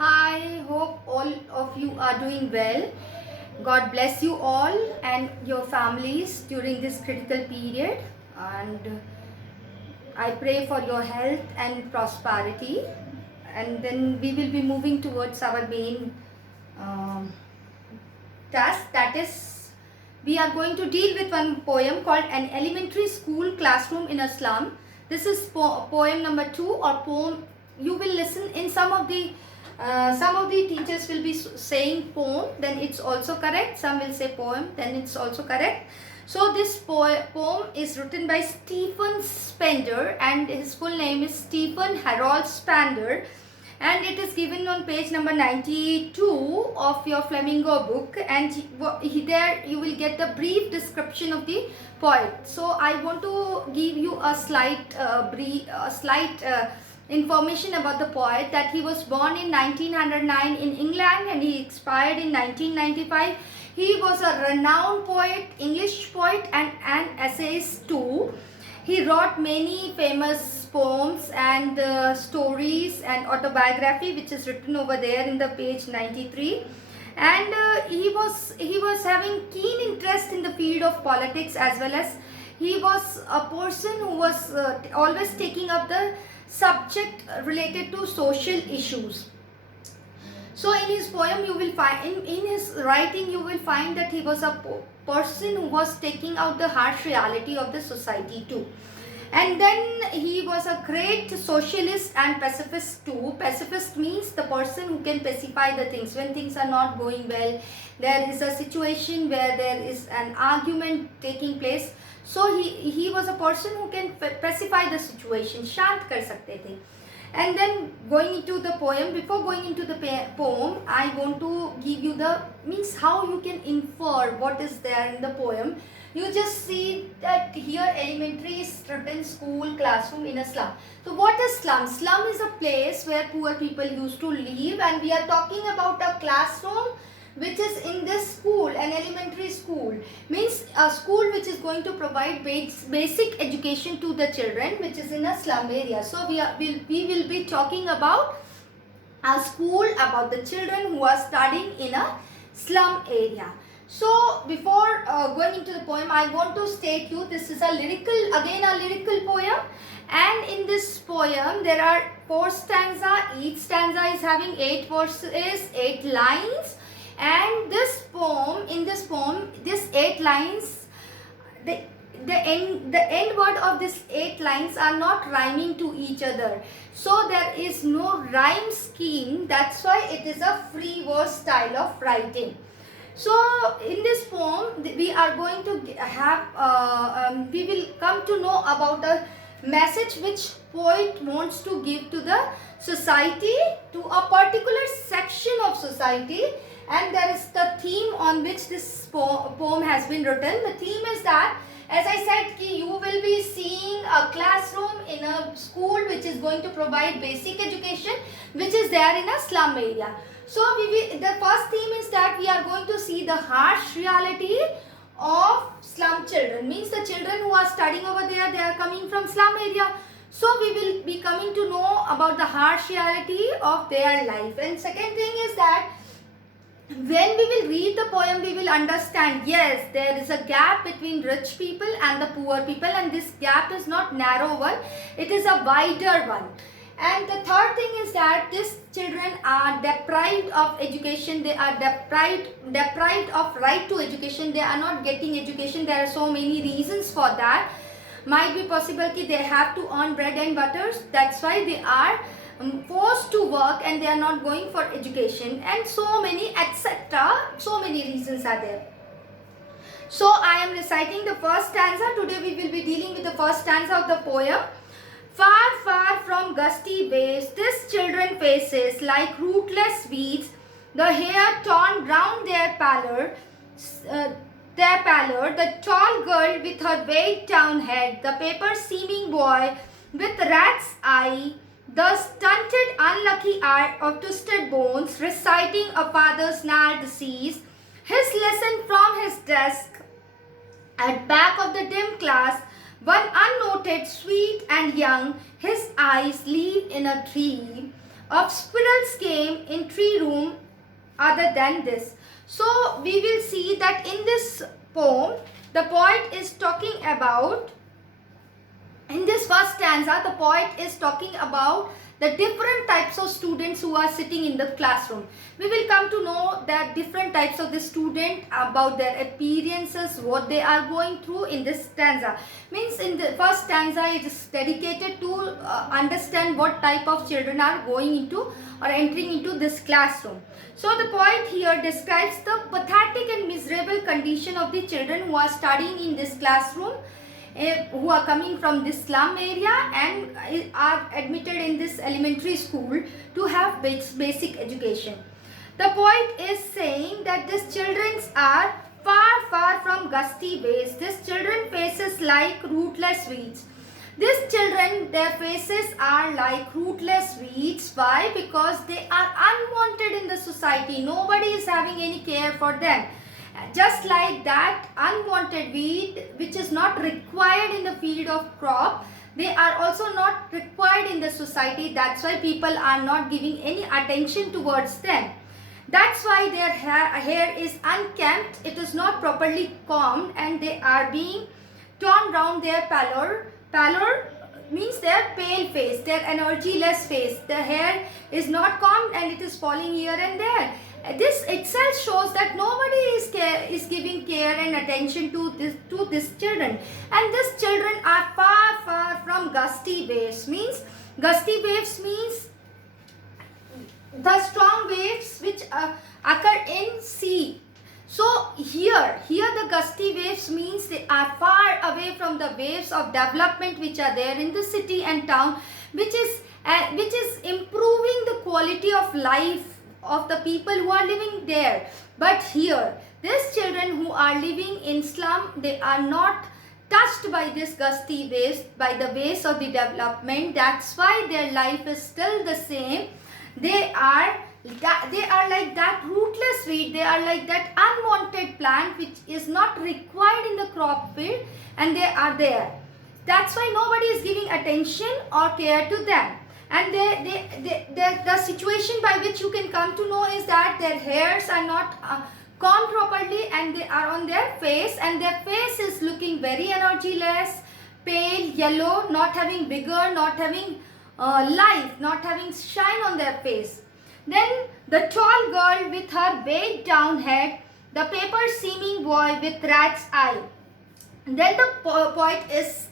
Hi, hope all of you are doing well. God bless you all and your families during this critical period. And I pray for your health and prosperity. And then we will be moving towards our main um, task, that is, we are going to deal with one poem called An Elementary School Classroom in a Slum. This is poem number 2, or poem. You will listen in some of the teachers will be saying poem, then it's also correct. Some will say poem, then it's also correct. So this poem is written by Stephen Spender, and his full name is Stephen Harold Spender, and it is given on page number 92 of your Flamingo book, and there you will get a brief description of the poet. So I want to give you a slight information about the poet, that he was born in 1909 in England and he expired in 1995. He was a renowned poet, English poet, and an essayist too. He wrote many famous poems and stories and autobiography, which is written over there in the page 93. And he was having keen interest in the field of politics, as well as he was a person who was always taking up the subject related to social issues. So in his poem you will find, in his writing you will find that he was a person who was taking out the harsh reality of the society too. And then he was a great socialist and pacifist too. Pacifist means the person who can pacify the things. When things are not going well, there is a situation where there is an argument taking place. So he was a person who can pacify the situation, shant kar sakte the. And then going into the poem, before going into the poem, I want to give you the means how you can infer what is there in the poem. You just see that here elementary is written school classroom in a slum. So what is slum? Slum is a place where poor people used to live, and we are talking about a classroom which is in this school, an elementary school. Means a school which is going to provide basic education to the children, which is in a slum area. So we will be talking about a school, about the children who are studying in a slum area. So before going into the poem, I want to state you, this is a lyrical poem, and in this poem there are 4 stanza. Each stanza is having 8 verses, 8 lines. And this poem, this 8 lines, the end word of these 8 lines are not rhyming to each other. So there is no rhyme scheme. That's why it is a free verse style of writing. So in this poem, we are going to have, we will come to know about a message which poet wants to give to the society, to a particular section of society. And there is the theme on which this poem has been written. The theme is that, as I said, you will be seeing a classroom in a school which is going to provide basic education, which is there in a slum area. So the first theme is that we are going to see the harsh reality of slum children. Means the children who are studying over there, they are coming from slum area. So we will be coming to know about the harsh reality of their life. And second thing is that when we will read the poem, we will understand, yes, there is a gap between rich people and the poor people, and this gap is not narrow one, it is a wider one. And the third thing is that these children are deprived of education, they are deprived of right to education, they are not getting education. There are so many reasons for that. Might be possible that they have to earn bread and butters, that's why they are forced to work and they are not going for education, and so many etc. So many reasons are there. So I am reciting the first stanza. Today we will be dealing with the first stanza of the poem. Far, far from gusty waves, this children faces like rootless weeds, the hair torn round their pallor, the tall girl with her weighed down head, the paper seeming boy with rat's eye, the stunted unlucky eye of twisted bones, reciting a father's gnarled disease, his lesson from his desk, at back of the dim class, one unnoted, sweet and young, his eyes leave in a tree, of squirrels came in tree room other than this. So we will see that in this poem, the poet is talking about, in this first stanza, the poet is talking about the different types of students who are sitting in the classroom. We will come to know that different types of the student, about their appearances, what they are going through in this stanza. Means in the first stanza it is dedicated to understand what type of children are going into or entering into this classroom. So the poet here describes the pathetic and miserable condition of the children who are studying in this classroom, who are coming from this slum area and are admitted in this elementary school to have basic education. The poet is saying that these children are far from gusty ways. These children faces like rootless weeds. These children, their faces are like rootless weeds. Why? Because they are unwanted in the society. Nobody is having any care for them. Just like that unwanted weed which is not required in the field of crop, they are also not required in the society. That's why people are not giving any attention towards them. That's why their hair is unkempt, it is not properly combed, and they are being torn round their pallor. Pallor means their pale face, their energyless face. The hair is not combed and it is falling here and there. This itself shows that nobody is giving care and attention to this children, and these children are far from gusty waves. Means gusty waves means the strong waves which occur in sea. So here the gusty waves means they are far away from the waves of development which are there in the city and town, which is improving the quality of life of the people who are living there. But here, these children who are living in slum, they are not touched by this gusty waves, by the waves of the development. That's why their life is still the same. They are like that rootless weed. They are like that unwanted plant which is not required in the crop field, and they are there. That's why nobody is giving attention or care to them. And the situation by which you can come to know is that their hairs are not combed properly, and they are on their face, and their face is looking very energyless, pale, yellow, not having vigor, not having life, not having shine on their face. Then the tall girl with her weighed down head, the paper seeming boy with rat's eye. Then the poet is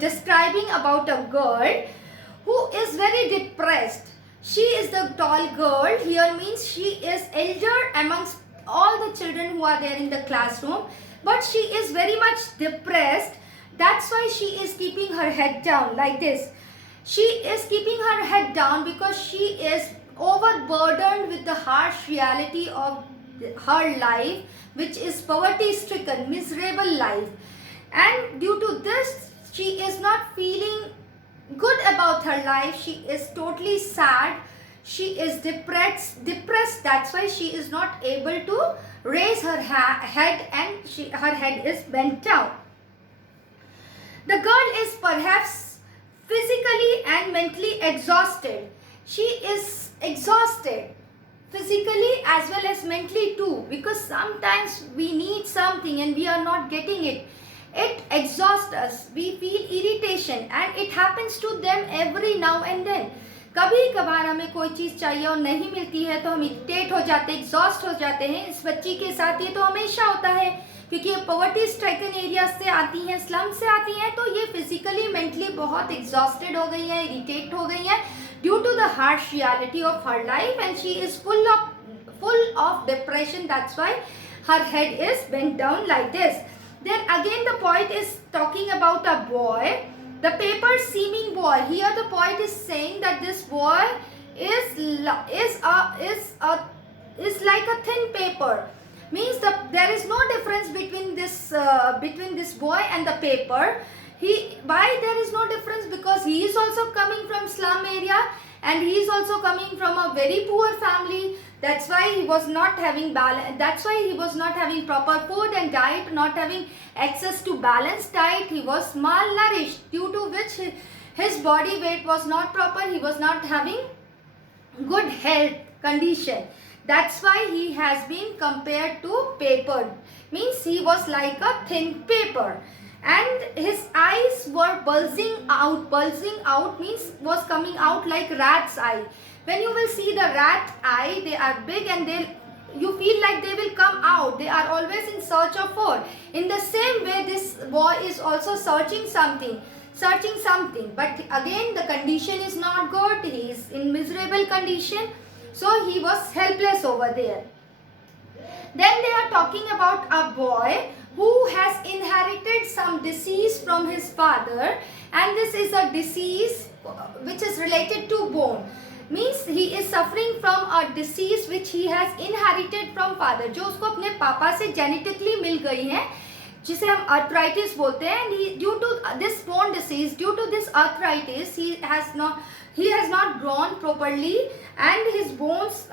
describing about a girl who is very depressed. She is the tall girl. Here means she is elder amongst all the children who are there in the classroom, but she is very much depressed. That's why she is keeping her head down like this. She is keeping her head down because she is overburdened with the harsh reality of her life, which is poverty-stricken, miserable life. And due to this, she is not feeling good about her life. She is totally sad. She is depressed. That's why she is not able to raise her head, and her head is bent down. The girl is perhaps physically and mentally exhausted. She is exhausted physically as well as mentally too, because sometimes we need something and we are not getting it. It exhausts us. We feel irritation, and it happens to them every now and then. कभी कभार हमें कोई चीज़ चाहिए और नहीं मिलती है तो हम इरिटेट हो जाते हैं, एग्जॉस्ट हो जाते हैं. इस बच्ची के साथ ये तो हमेशा होता है, क्योंकि ये पॉवर्टी स्ट्राइकन एरिया से आती हैं, स्लम से आती हैं, तो ये फिजिकली मेंटली बहुत एग्जॉस्टेड हो गई है, इरिटेट हो गई है due to the harsh reality of her life, and she is full of depression. That's why her head is bent down like this. Then again the poet is talking about a boy, the paper seeming boy. Here the poet is saying that this boy is like a thin paper. Means there is no difference between this boy and the paper. Why there is no difference? Because he is also coming from slum area, and he is also coming from a very poor family. That's why he was not having balance. That's why he was not having proper food and diet, not having access to balanced diet. He was malnourished, due to which his body weight was not proper. He was not having good health condition. That's why he has been compared to paper. Means he was like a thin paper. And his eyes were bulging out. Bulging out means was coming out like rat's eye. When you will see the rat eye, they are big and you feel like they will come out. They are always in search of food. In the same way, this boy is also searching something. But again, the condition is not good. He is in miserable condition. So he was helpless over there. Then they are talking about a boy who has inherited some disease from his father, and this is a disease which is related to bone. Means he is suffering from a disease which he has inherited from father, जो उसको अपने पापा से genetically मिल गई है, जिसे हम arthritis बोलते हैं. Due to this bone disease, due to this arthritis, he has not grown properly, and his bones,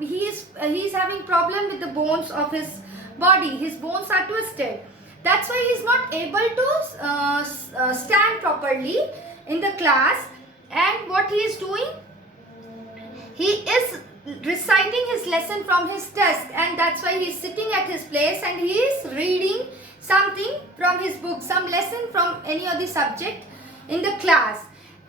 he is having problem with the bones of his body. His bones are twisted. That's why he is not able to stand properly in the class. And what he is doing? He is reciting his lesson from his desk, and that's why he is sitting at his place and he is reading something from his book, some lesson from any of the subject in the class.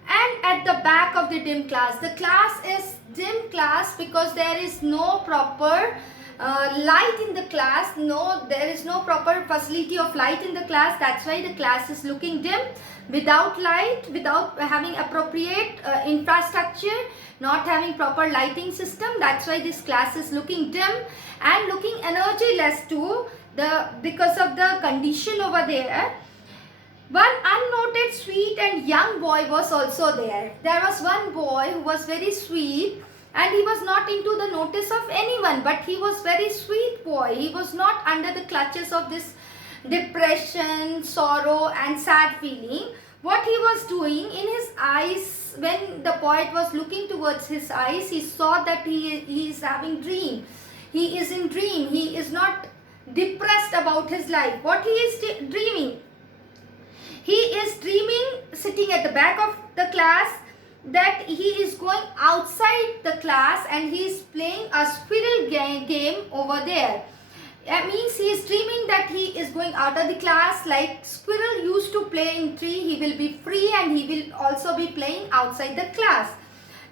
And at the back of the dim class, the class is dim class because there is no proper light in the class. There is no proper facility of light in the class. That's why the class is looking dim, without light, without having appropriate infrastructure, not having proper lighting system. That's why this class is looking dim and looking energyless too, because of the condition over there. One unnoted, sweet and young boy was also there. There was one boy who was very sweet, and he was not into the notice of anyone, but he was very sweet boy. He was not under the clutches of this depression, sorrow and sad feeling. What he was doing, in his eyes, when the poet was looking towards his eyes, he saw that he is having dream. He is in dream. He is not depressed about his life. What he is dreaming? He is dreaming, sitting at the back of the class, that he is going outside the class and he is playing a squirrel game over there. That means he is dreaming that he is going out of the class like squirrel used to play in tree. He will be free and he will also be playing outside the class.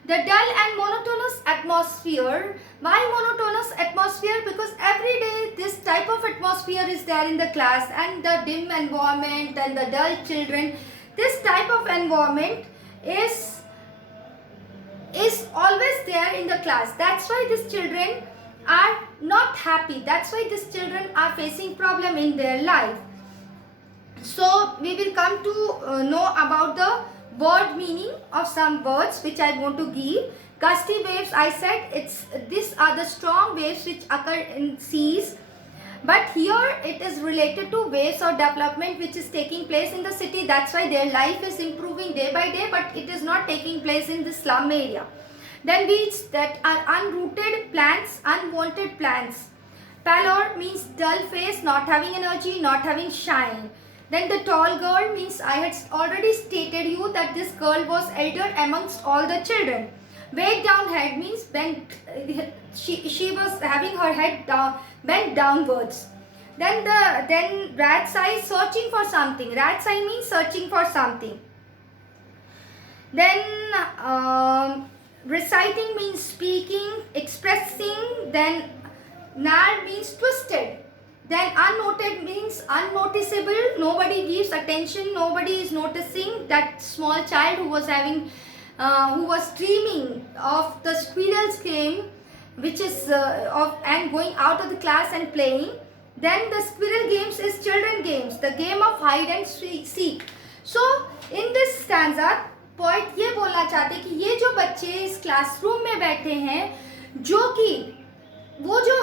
The dull and monotonous atmosphere. Why monotonous atmosphere? Because every day this type of atmosphere is there in the class, and the dim environment and the dull children. This type of environment is always there in the class. That's why these children are not happy. That's why these children are facing problem in their life. So we will come to know about the word meaning of some words which I want to give. Gusty waves, I said these are the strong waves which occur in seas. But here it is related to waves or development which is taking place in the city. That's why their life is improving day by day, but it is not taking place in the slum area. Then weeds that are unrooted plants, unwanted plants. Pallor means dull face, not having energy, not having shine. Then the tall girl means I had already stated you that this girl was elder amongst all the children. Weighed down head means bent. She was having her head down, bent downwards. Then rat's eye, searching for something. Rat's eye means searching for something. Then reciting means speaking, expressing. Then gnarled means twisted. Then unnoted means unnoticeable. Nobody gives attention. Nobody is noticing that small child who was having, who was dreaming of the squirrel's game, which is and going out of the class and playing. Then the squirrel games is children games, the game of hide and seek. So in this stanza, poet ये बोलना चाहते कि ये जो बच्चे इस classroom में बैठे हैं, जो कि वो जो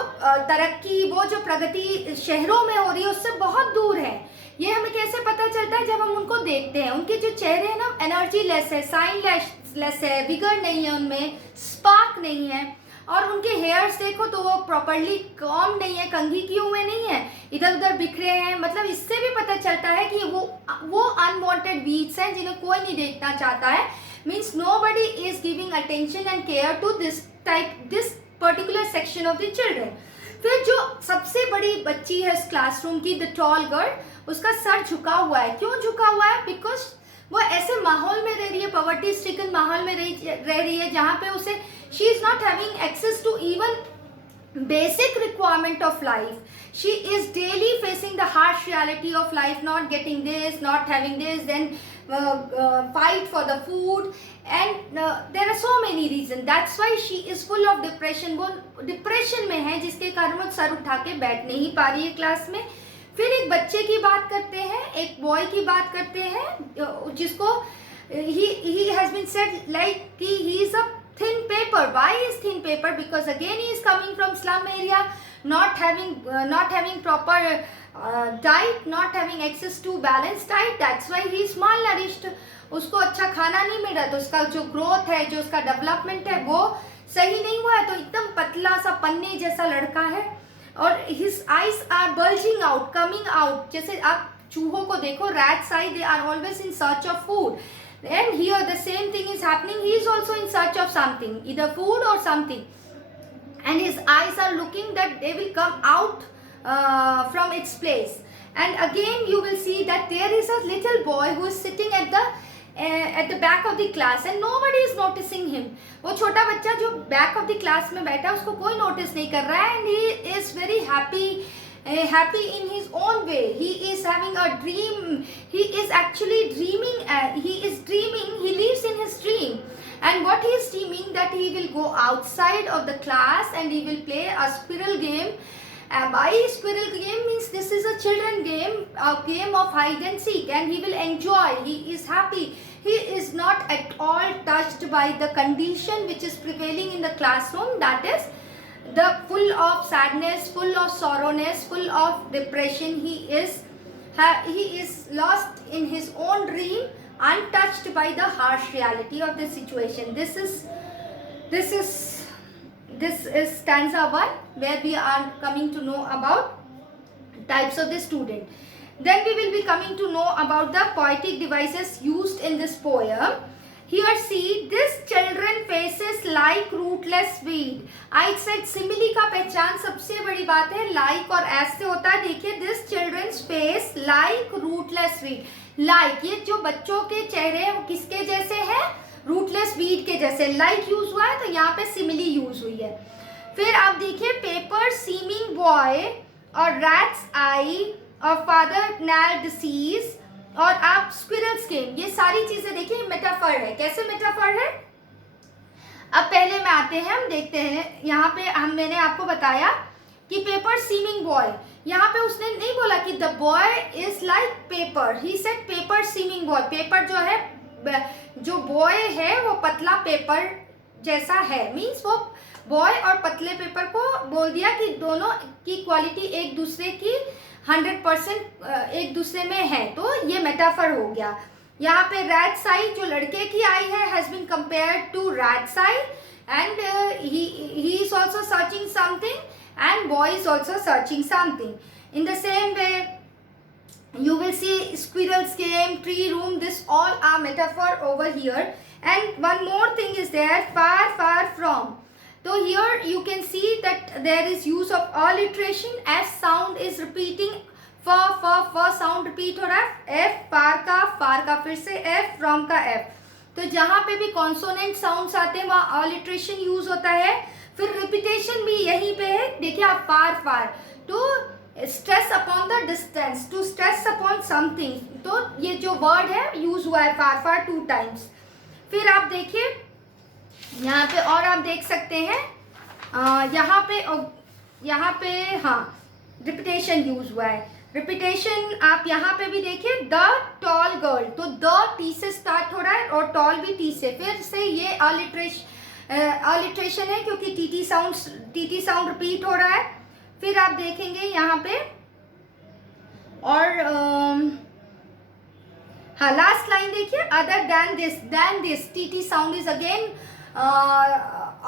तरक्की, वो जो प्रगति शहरों में हो रही है उससे बहुत दूर है. ये हमें कैसे पता चलता है? जब हम उनको देखते हैं. उनके जो चेहरे हैं ना, एनर्जी लेस है, साइन लेस है, विगर नहीं है उनमें, स्पार्क नहीं है. और उनके हेयर्स देखो तो वो प्रॉपरली कॉम नहीं है, कंघी किए हुए नहीं है, इधर उधर बिखरे हैं। मतलब इससे भी पता चलता है कि वो अनवांटेड वीड्स हैं जिन्हें कोई नहीं देखना चाहता है। Means nobody is giving attention and care to this particular section of the children. फिर जो सबसे बड़ी बच्ची है इस क्लासरूम की, द टॉल गर्ल, उसका सर झुका हुआ है। क्यों झुका हुआ है? बिकॉज वो ऐसे माहौल में रह रही है, पॉवर्टी स्ट्रिकन माहौल में रह रही है, जहाँ पे उसे she is not having access to even basic requirement of life. She is daily facing the harsh reality of life, not getting this, not having this, then fight for the food, and there are so many reasons. That's why she is full of depression. वो depression में है, जिसके कारण वो sir उठा के बैठ नहीं पा रही है क्लास में। फिर एक बच्चे की बात करते हैं, एक बॉय की बात करते हैं, जिसको he has been said like he is a thin paper. Why is thin paper? Because again he is coming from slum area, not having proper diet, not having access to balanced diet. That's why he is malnourished. उसको अच्छा खाना नहीं मिल रहा, तो उसका जो growth है, जो उसका डेवलपमेंट है, वो सही नहीं हुआ है। तो एकदम पतला सा पन्ने जैसा लड़का है, और his eyes are bulging out, coming out. जैसे आप चूहों को देखो, rats eye, they are always in search of food. And here the same thing is happening. He is also in search of something, either food or something, and his eyes are looking that they will come out from its place. And again you will see that there is a little boy who is sitting at the back of the class and nobody is noticing him. वो छोटा बच्चा जो back of the class में बैठा है, उसको कोई notice नहीं कर रहा है, and he is very happy in his own way. He is having a dream. He is actually dreaming. He lives in his dream. And what he is dreaming, that he will go outside of the class and he will play a squirrel game. By squirrel game means this is a children game, a game of hide and seek, and he will enjoy. He is happy. He is not at all touched by the condition which is prevailing in the classroom, that is the full of sadness, full of sorrowness, full of depression. He is lost in his own dream, untouched by the harsh reality of the situation. This is stanza 1, where we are coming to know about types of the student. Then we will be coming to know about the poetic devices used in this poem. Here see, this children faces like rootless weed. I said simile का पहचान सबसे बड़ी बात है like और as से होता है। देखिए, this children's face like rootless weed. Like, ये जो बच्चों के चेहरे हैं वो किसके जैसे हैं? rootless weed के जैसे। like यूज हुआ है तो यहाँ पे simile यूज हुई है। फिर आप देखिए, paper seeming boy और rat's eye और father nail disease और आप स्क्विरल्स गेम, ये सारी चीजें देखिए मेटाफर है। कैसे मेटाफर है? अब पहले में आते हैं, हम देखते हैं। यहाँ पे मैंने आपको बताया कि पेपर सीमिंग बॉय, यहाँ पे उसने नहीं बोला कि the boy is like paper, he said paper seeming boy. Paper जो है, जो बॉय है वो पतला पेपर जैसा है। मीन्स वो बॉय और पतले पेपर को बोल दिया कि दोनों की क्वालिटी एक दूसरे की 100% एक दूसरे में है, तो ये मेटाफर हो गया। यहाँ पे रैट्स आई, जो लड़के की आई है, has been compared to rats eye, and he is also searching something and boy is also searching something. In the same way you will see squirrel's game, tree room, this all are metaphor over here. And one more thing is there, far from. So here you can see that there is use of alliteration as sound is repeating, fa sound repeat हो रहा है, f far का फिर से f, from का f। तो जहाँ पे भी कॉन्सोनेंट साउंड्स आते हैं वहाँ alliteration यूज होता है। फिर रिपीटेशन भी यहीं पे है, देखिए आप far तो stress upon the distance, to stress upon something, तो ये जो वर्ड है यूज हुआ है फार 2 टाइम्स। फिर आप देखिए यहाँ पे, और आप देख सकते हैं यहाँ पे हाँ रिपीटेशन यूज हुआ है। रिपीटेशन आप यहाँ पे भी देखिए, द टॉल गर्ल, तो द टी से स्टार्ट हो रहा है और टॉल भी टी से। फिर से ये अलिट्रेशन है क्योंकि टी साउंड रिपीट हो रहा है। फिर आप देखेंगे यहाँ पे, और हाँ लास्ट लाइन देखिए, other than this T sound is again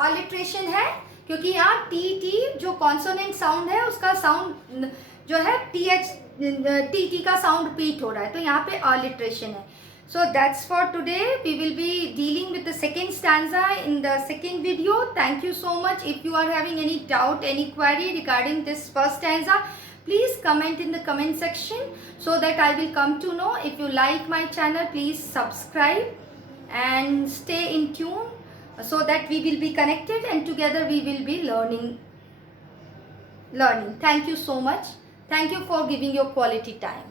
alliteration है क्योंकि यहाँ टी जो कॉन्सोनेंट साउंड है उसका साउंड जो है टी का साउंड रिपीट हो रहा है, तो यहाँ पे अलिट्रेशन है. So that's for today. We will be dealing with the second stanza in the second video. Thank you so much. If you are having any doubt, any query regarding this first stanza, please comment in the comment section so that I will come to know. If you like my channel, please subscribe and stay in tune so that we will be connected and together we will be learning. Thank you so much. Thank you for giving your quality time.